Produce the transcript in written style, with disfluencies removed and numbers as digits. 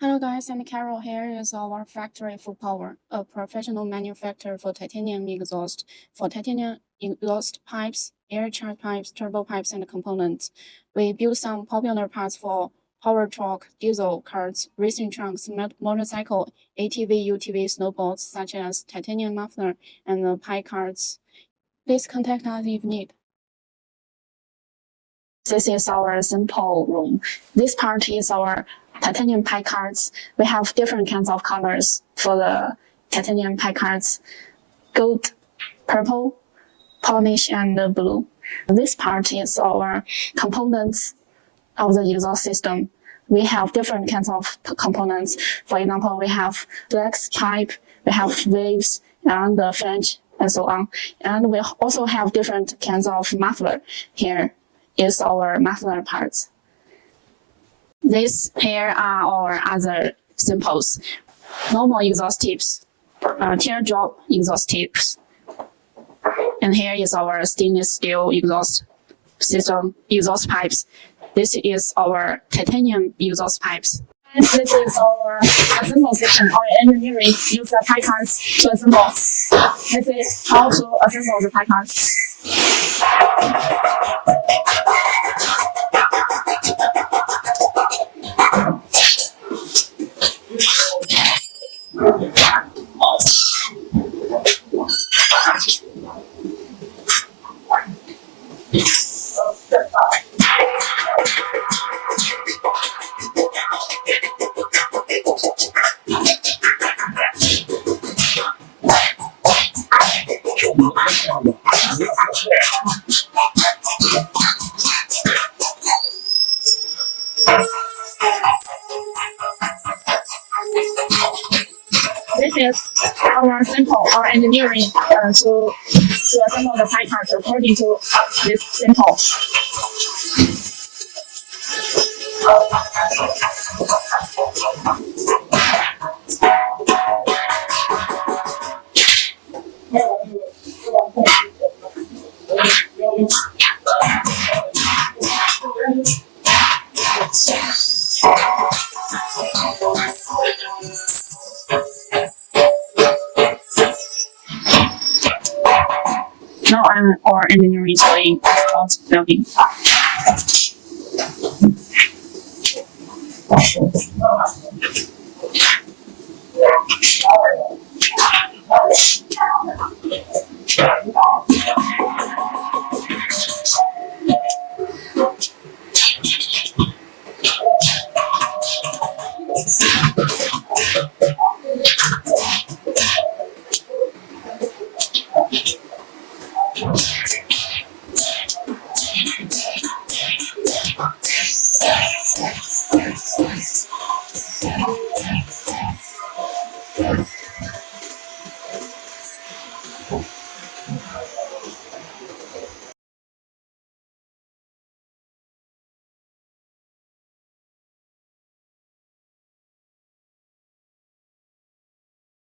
Hello guys, I'm Carol. Here is our factory Fupower, a professional manufacturer for titanium exhaust, pipes, air charge pipes, turbo pipes, and components. We build some popular parts for powerstrock, diesel carts, racing trucks, motorcycle ATV UTV snowboards, such as titanium muffler and pipe carts. Please contact us if need. This is our sample room. This part is our titanium pipe cards. We have different kinds of colors for the titanium pipe cards: gold, purple, polnish, and blue. This part is our components of the exhaust system. We have different kinds of components. For example, we have flex pipe, we have waves, and the flange, and so on. And we also have different kinds of muffler. Here is our muffler parts. These here are our other samples: normal exhaust tips, teardrop exhaust tips, and here is our stainless steel exhaust system exhaust pipes. This is our titanium exhaust pipes. And this is our assembly section. Our engineering use the pipe cards to assemble. This is how to assemble the pipe cards. This is our sample, our engineering to assemble the pipe cards according to this sample. Now our engineering is doing welding.